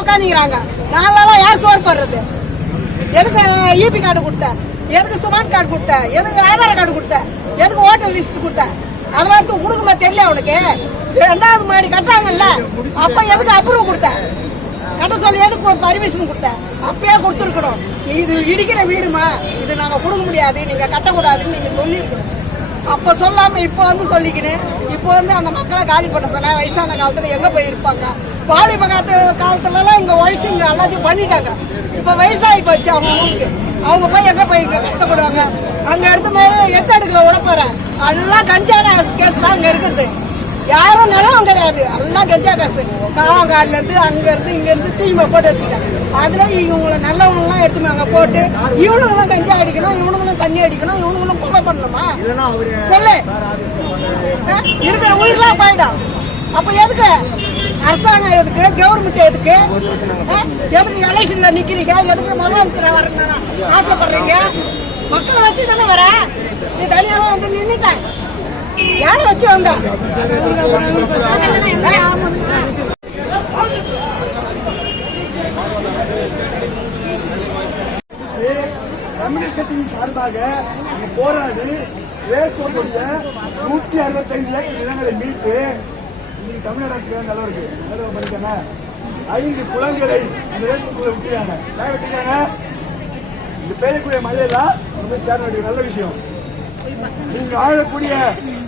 உட்காந்துக்கிறாங்க நாலு யார் சோறு போடுறது? எதுக்கு இபி கார்டு கொடுத்த? எதுக்கு சுமான் கார்டு கொடுத்த? எதுக்கு ஆதார் கார்டு கொடுத்த? எதுக்கு ஹோட்டல் லிஸ்ட் கொடுத்த? அதெல்லாம் எடுத்து கொடுக்குமா தெரியல அவனுக்கு ரெண்டாவது மாடி கட்டுறாங்கல்ல அப்ப எதுக்கு அப்ரூவ் கொடுத்த? கட்ட சொல்லி எதுக்கு பர்மிஷன் கொடுத்த? அப்பயே கொடுத்துருக்கணும். இது இடிக்கிற வீடுமா? இது நாங்க கொடுக்க முடியாது நீங்க கட்டக்கூடாதுன்னு நீங்க சொல்லியிருக்கணும். அப்ப சொல்லாம இப்ப வந்து சொல்லிக்கினேன் இப்ப வந்து அந்த மக்களை காலி பண்ண சொன்ன வயசான காலத்துல எங்க போய் இருப்பாங்க வாலிப காலத்து காலத்துல எல்லாம் இங்க ஒழிச்சு இங்க எல்லாத்தையும் பண்ணிட்டாங்க. இப்ப வயசாகி போச்சு அவங்க ஊருக்கு. அவங்க போய் எங்க போய் கஷ்டப்படுவாங்க? அங்க எடுத்து போய் எட்டு அடுக்கல விட போறேன். எல்லாம் கஞ்சான கேஸ் தான் அங்க இருக்குது. யாரும் நிலவும் கிடையாது. எல்லாம் கஞ்சா காசு. காவங்காலில் இருந்து அங்க இருந்து இங்க இருந்து தீமை போட்டு வச்சுட்டாங்க அதுல இவங்களை நல்லவங்களாம் எடுத்து போட்டு இவனுங்களும் கஞ்சா அடி தண்ணி அடிக்கணும் இவனுங்களும் கொலை பண்ணணுமா? சொல்லு. இருக்கிற உயிர்லாம் போயிடும் அப்ப எதுக்கு? அரசாங்கம் எதுக்கு? கவர்மெண்ட் எதுக்கு? எதுக்கு எலெக்ஷன்ல நிக்கிறீங்க? எதுக்கு முதலமைச்சரா வரணும்னு ஆசைப்படுறீங்க? மக்களை வச்சு தானே வர? நீ தனியாவே வந்து நின்னுட்டேன் யாரை வச்சு வந்த? கம்யூனிஸ்ட் கட்சியின் சார்பாக போராடி ஏற்கக்கூடிய நூற்றி அறுபத்தைந்து ஏக்கர் நிலங்களை மீட்டு இன்னைக்கு தமிழக அரசு நல்ல இருக்கு நல்ல படிக்காங்க ஐந்து குளங்களை அந்த வேட்புக்குள்ள விட்டுறாங்க ஏன் விட்டுறாங்க இந்த பெய்யக்கூடிய மழையெல்லாம் ரொம்ப சேர வேண்டிய நல்ல விஷயம். நீங்க ஆழக்கூடிய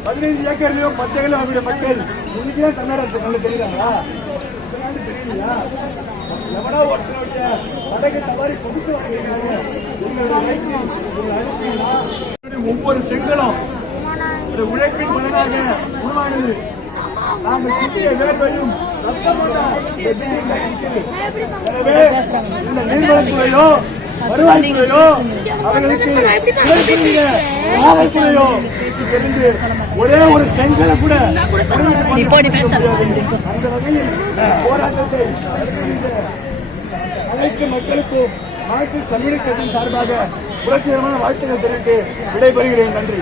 பதினைந்து ஏக்கர்லயும் பத்து ஏக்கர்ல அவருடைய மக்கள் இன்னைக்கே தமிழக அரசு நல்லா தெரியுறாங்களா தெரியலையா எவனோ ஒருத்தருடைய படகு சவாரி புதுசு வாங்கிருக்காங்க ஒவ்வொரு செங்கலும். ஒரு உழைப்பின் பலனாக உருவானது. நாங்கள் வேர்வையும் ரத்தமுள்ள இந்த. எனவே நீர்வளத்துறையோ வருவாய்த்துறையோ அவர்களுக்கு காவல்துறையோ ஒரே ஒரு செங்கலை கூட அந்த வகையில் போராட்டத்தை அனைத்து மக்களுக்கும் மார்க்சிஸ்ட் கம்யூனிஸ்ட் கட்சியின் சார்பாக புரட்சிகரமான வாழ்த்துக்கள் தெரிவித்து விடைபெறுகிறேன். நன்றி.